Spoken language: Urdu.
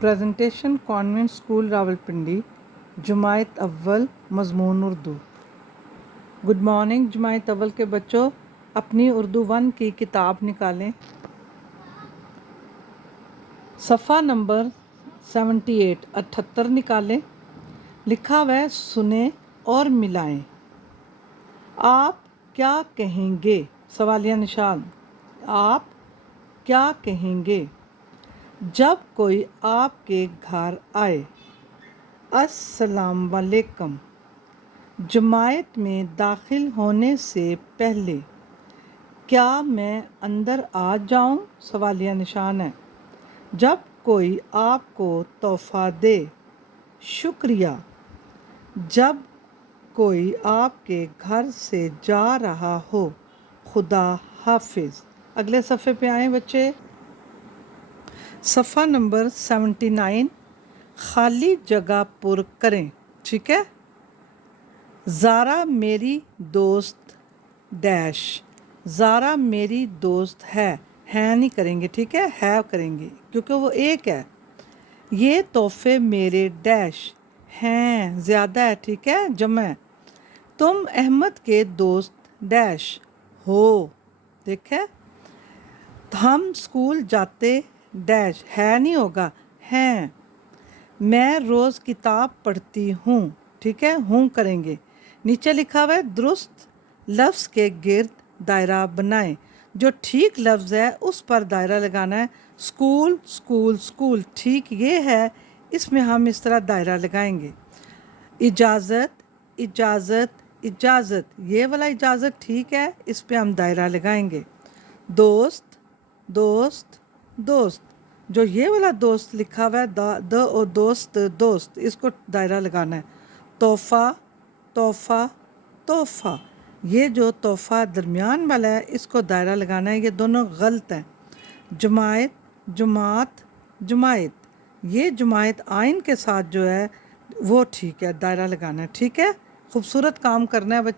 پریزنٹیشن کانوینٹ اسکول راولپنڈی جماعت اول مضمون اردو۔ گڈ مارننگ جماعت اول کے بچوں، اپنی اردو 1 کی کتاب نکالیں۔ صفحہ نمبر 78 نکالیں۔ لکھا ہوا ہے سنیں اور ملائیں۔ آپ کیا کہیں گے؟ سوالیہ نشان۔ آپ کیا کہیں گے جب کوئی آپ کے گھر آئے؟ السلام علیکم۔ جماعت میں داخل ہونے سے پہلے کیا میں اندر آ جاؤں؟ سوالیہ نشان ہے۔ جب کوئی آپ کو تحفہ دے، شکریہ۔ جب کوئی آپ کے گھر سے جا رہا ہو، خدا حافظ۔ اگلے صفحے پہ آئیں بچے۔ صفحہ نمبر 79، خالی جگہ پر کریں۔ ٹھیک ہے۔ زارا میری دوست ڈیش۔ زارا میری دوست ہے نہیں کریں گے، ٹھیک ہے کریں گے کیونکہ وہ ایک ہے۔ یہ تحفے میرے ڈیش ہیں زیادہ ہے، ٹھیک ہے، جمع ہے۔ تم احمد کے دوست ڈیش ہو، دیکھیں۔ ہم اسکول جاتے ڈیش ہے نہیں ہوگا، ہیں۔ میں روز کتاب پڑھتی ہوں، ٹھیک ہے، ہوں کریں گے۔ نیچے لکھا ہوا ہے درست لفظ کے گرد دائرہ بنائیں۔ جو ٹھیک لفظ ہے اس پر دائرہ لگانا ہے۔ اسکول اسکول اسکول، ٹھیک یہ ہے، اس میں ہم اس طرح دائرہ لگائیں گے۔ اجازت اجازت اجازت، یہ والا اجازت ٹھیک ہے، اس پہ ہم دائرہ لگائیں گے۔ دوست دوست دوست، جو یہ والا دوست لکھا ہوا ہے دوست دوست، اس کو دائرہ لگانا ہے۔ تحفہ تحفہ تحفہ، یہ جو تحفہ درمیان والا ہے اس کو دائرہ لگانا ہے، یہ دونوں غلط ہیں۔ جماعت جماعت جماعت، یہ جماعت آئین کے ساتھ جو ہے وہ ٹھیک ہے، دائرہ لگانا ہے، ٹھیک ہے۔ خوبصورت کام کرنا ہے بچے۔